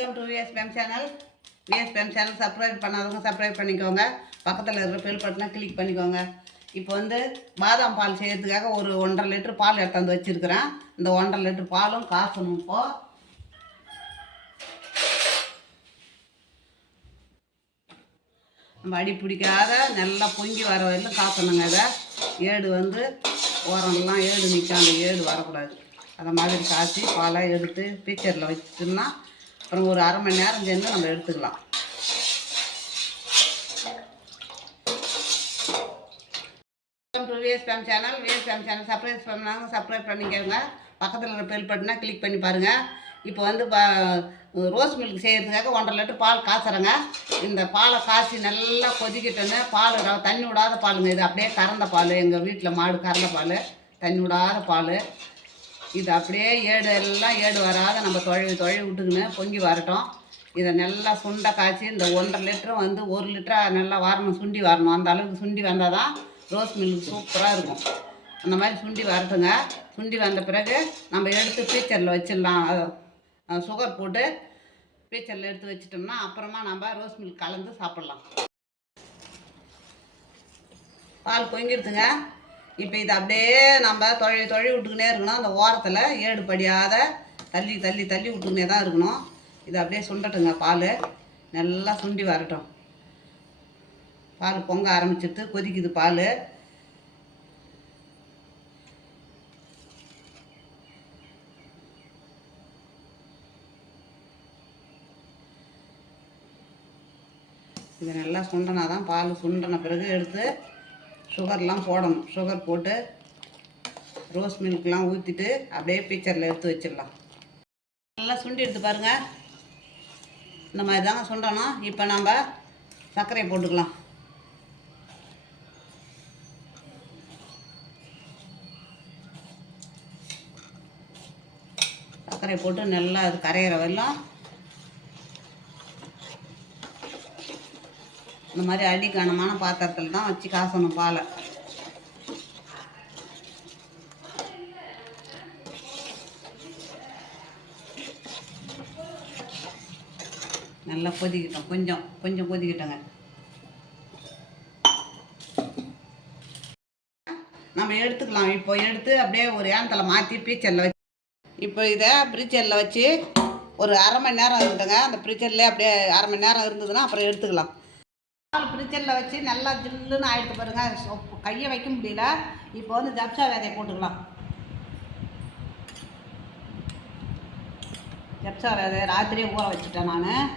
Welcome to VS fame channel VS fame channel subscribe பண்ணாதவங்க subscribe பண்ணிக்கோங்க. பக்கத்தில் இருக்கிற பெல் பட்டனை கிளிக் பண்ணிக்கோங்க. இப்போ வந்து பாதாம் பால் செய்யறதுக்காக ஒரு ஒன்றரை லிட்டர் பால் எடுத்தாந்து வச்சுருக்கிறேன். இந்த ஒன்றரை லிட்டர் பாலும் காசணும் இப்போ. நம்ம அடி பிடிக்காத நல்லா பொங்கி வர வரையிலும் காக்கணுங்க அதை ஏடு வந்து ஓரம்லாம் ஏடு நிற்காது ஏடு வரக்கூடாது. அந்த மாதிரி காய்ச்சி பாலை எடுத்து பீச்சரில் வச்சுட்டோம்னா அப்புறம் ஒரு அரை மணி நேரம் சேர்ந்து நம்ம எடுத்துக்கலாம். To VS fame channel VS fame channel subscribe பண்ணாங்க சப்ஸ்கிரைப் பண்ணிக்கோங்க. பக்கத்தில் இருக்கிற பெல் பட்டனா கிளிக் பண்ணி பாருங்கள் இப்போ வந்து ப ரோஸ் மில்க் செய்கிறதுக்காக ஒன்றரை லிட்டர் பால் காய்ச்சறேங்க. இந்த பாலை காய்ச்சி நல்லா கொதிக்கிட்டோன்னு பால் தண்ணி விடாத பாலுங்க. இது அப்படியே கறந்த பால். எங்கள் வீட்டில் மாடு கறந்த பால். தண்ணி விடாத பால். இது அப்படியே ஏடு எல்லாம் ஏடு வராத நம்ம தொழில் தொழில் விட்டுக்கின்னு பொங்கி வரட்டும். இதை நல்லா சுண்டை காய்ச்சி இந்த ஒன்றரை லிட்டரும் வந்து ஒரு லிட்டராக நல்லா வரணும் சுண்டி வரணும். அந்த அளவுக்கு சுண்டி வந்தால் தான் ரோஸ் மில்க் சூப்பராக இருக்கும். அந்த மாதிரி சுண்டி வரட்டுங்க. சுண்டி வந்த பிறகு நம்ம எடுத்து பீச்சரில் வச்சிடலாம். சுகர் போட்டு பீச்சரில் எடுத்து வச்சிட்டோம்னா அப்புறமா நம்ம ரோஸ் மில்க் கலந்து சாப்பிட்லாம். பால் பொங்கிடுதுங்க. இப்போ இது அப்படியே நம்ம தொழில் தொழி விட்டுக்கினே இருக்கணும். அந்த ஓரத்தில் ஏடு படியாத தள்ளி தள்ளி தள்ளி விட்டுக்கினே தான் இருக்கணும். இது அப்படியே சுண்டட்டுங்க பால். நல்லா சுண்டி வரட்டும். பால் பொங்க ஆரம்பிச்சிட்டு கொதிக்குது பால். இது நல்லா சுண்டனா தான் பால் சுண்டன பிறகு எடுத்து சுகர்லாம் போடணும். சுகர் போட்டு ரோஸ் மில்க்லாம் ஊற்றிட்டு அப்படியே பீச்சரில் எடுத்து வச்சிடலாம். நல்லா சுண்டி எடுத்து பாருங்கள் இந்த மாதிரி தாங்க சுண்டணும். இப்போ நம்ம சர்க்கரையை போட்டுக்கலாம். சர்க்கரையை போட்டு நல்லா அது கரையிற வரலாம் இந்த மாதிரி அடி கனமான பாத்திரத்தில் தான் வச்சு காசணும் பாலை. நல்லா கொதிக்கிட்டோம். கொஞ்சம் கொஞ்சம் கொதிக்கிட்டோங்க. நம்ம எடுத்துக்கலாம். இப்போ எடுத்து அப்படியே ஒரு ஏனத்தில் மாற்றி பீச்சரில் வச்சு இப்போ இதை ஃப்ரிட்ஜரில் வச்சு ஒரு அரை மணி நேரம் இருக்கட்டுங்க. அந்த ஃப்ரிட்ஜர்லேயே அப்படியே அரை மணி நேரம் இருந்ததுன்னா அப்புறம் எடுத்துக்கலாம். ஃப்ரிட்ஜரில் வச்சு நல்லா ஜில்லுன்னு ஆயிடுத்து பாருங்கள் சொப்பு கையை வைக்க முடியல. இப்போ வந்து ஜப்சா விதையை போட்டுக்கலாம். ஜப்சா விதையை ராத்திரியே ஊற வச்சுட்டேன் நான்.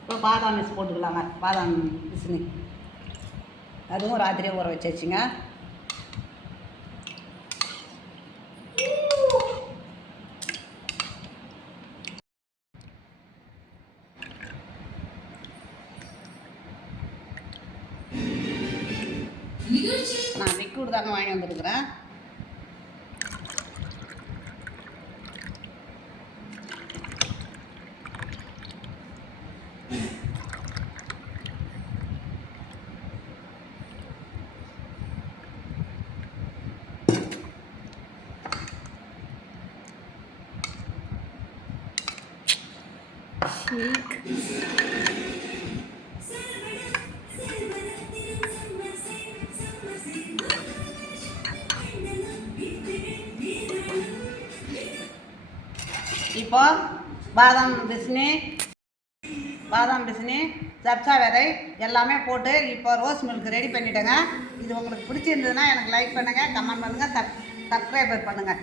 இப்போ பாதாம் மிஸ் போட்டுக்கலாங்க. பாதாம் மிஸ்னி அதுவும் ராத்திரியே ஊற வச்சாச்சுங்க. நான் லிக்விட் தாங்க வாங்கி வந்துருக்குறேன். இப்போ பாதாம் பிஸ்னி பாதாம் பிஸ்னி சப்சா விதை எல்லாமே போட்டு இப்போ ரோஸ் மில்க் ரெடி பண்ணிட்டேங்க. இது உங்களுக்கு பிடிச்சிருந்ததுன்னா எனக்கு லைக் பண்ணுங்கள் கமெண்ட் பண்ணுங்கள் சப் சப்ஸ்கிரைபர் பண்ணுங்கள்